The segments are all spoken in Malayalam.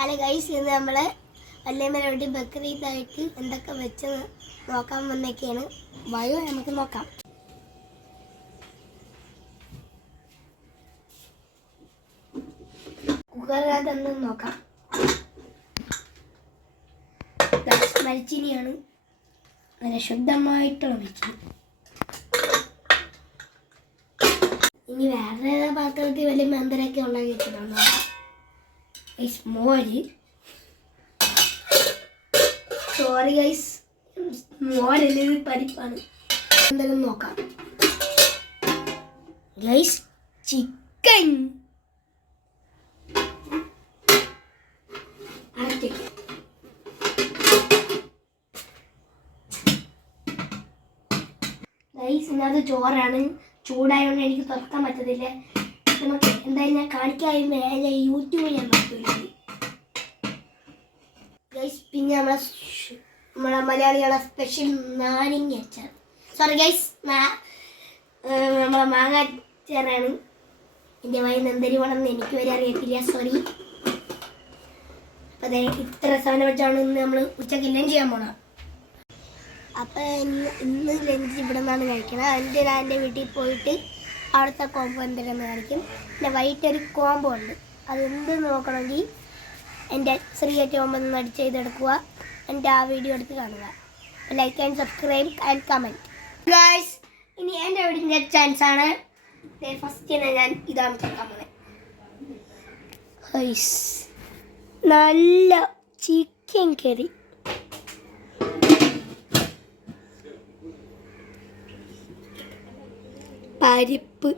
ഹലോ ഗൈസ് ഇന്ന് നമ്മൾ വല്യമ്മലോട്ട് ബക്രീദായിട്ട് എന്തൊക്കെ വെച്ച് നോക്കാൻ വന്നൊക്കെയാണ്. വയോ നമുക്ക് നോക്കാം. കുക്കറിനകത്ത് നോക്കാം. മരിച്ചിനിയാണ്. നല്ല ശുദ്ധമായിട്ടുള്ള മരിച്ചിനി. ഇനി വേറെ ഏതാ പാത്രത്തിൽ വലിയ മന്ദരൊക്കെ ഉണ്ടാക്കി വെച്ചിട്ടുണ്ടോ? ഗൈസ് മോര്. സോറി ഗൈസ് മോരല്ലേ ഇത് പരിപ്പാണ്. എന്തെങ്കിലും നോക്കാം. ഗൈസ് ചിക്കൻ ഗൈസ് ഇന്നത്തെ ചോറാണ്. ചൂടായതുകൊണ്ട് എനിക്ക് തുറക്കാൻ പറ്റത്തില്ല. നമുക്ക് എന്തായാലും ഞാൻ കാണിക്കാതെ മേലെ യൂട്യൂബിൽ ഞാൻ നോക്കി ഗൈസ് പിന്നെ നമ്മളെ നമ്മളെ മലയാളികളെ സ്പെഷ്യൽ നാരങ്ങ അച്ചാർ. സോറി ഗൈസ് നമ്മളെ മാങ്ങ അച്ചാറാണ്. എന്റെ വയന്ന് എന്തൊരു വേണമെന്ന് എനിക്ക് വരെ അറിയത്തില്ല. സോറി അപ്പം അതെ ഇത്ര സാധനം വെച്ചാണ് ഇന്ന് നമ്മൾ ഉച്ചയ്ക്ക് ലഞ്ച് ചെയ്യാൻ പോണത്. അപ്പം ഇന്ന് ഇന്ന് ലഞ്ച് ഇവിടെ നിന്നാണ് കഴിക്കണം അതിന്റെ ഞാൻ എന്റെ വീട്ടിൽ പോയിട്ട് അവിടുത്തെ കോംബോ എന്തെങ്കിലും കാണിക്കും. പിന്നെ വൈകിട്ട് ഒരു കോംബോ ഉണ്ട്. അതെന്ത് നോക്കണമെങ്കിൽ എന്റെ ശ്രീ കോംബോ ഒന്ന് അടിച്ച് ചെയ്തെടുക്കുക. എന്റെ ആ വീഡിയോ എടുത്ത് കാണുക. Like and subscribe and comment guys ഇനി എന്റെ വീടിന്റെ ചാൻസ് ആണ്. ഫസ്റ്റ് തന്നെ ഞാൻ ഇതാണ് ചേർക്കാൻ പോകുന്നത് നല്ല ചിക്കൻ കറി പരിപ്പ്.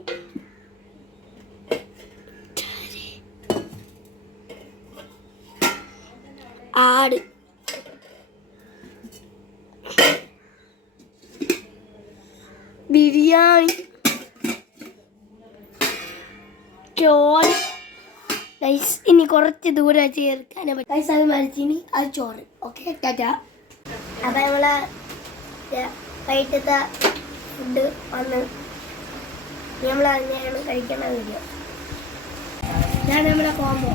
ആട്. ബിരിയാണി. ചോറ്. ഗൈസ് ഇനി കുറച്ച് ദൂരെ ചേർക്കാനേ പറ്റും. ഗൈസ് അത് മരിച്ചിനി അത് ചോറ്. Okay tata. അപ്പം നമ്മൾ വൈകിട്ടത്തെ ഫുഡ് വന്ന് നമ്മൾ അതിനെയാണ് കഴിക്കേണ്ട വീഡിയോ. ഞാൻ നമ്മളെ കോമ്പോ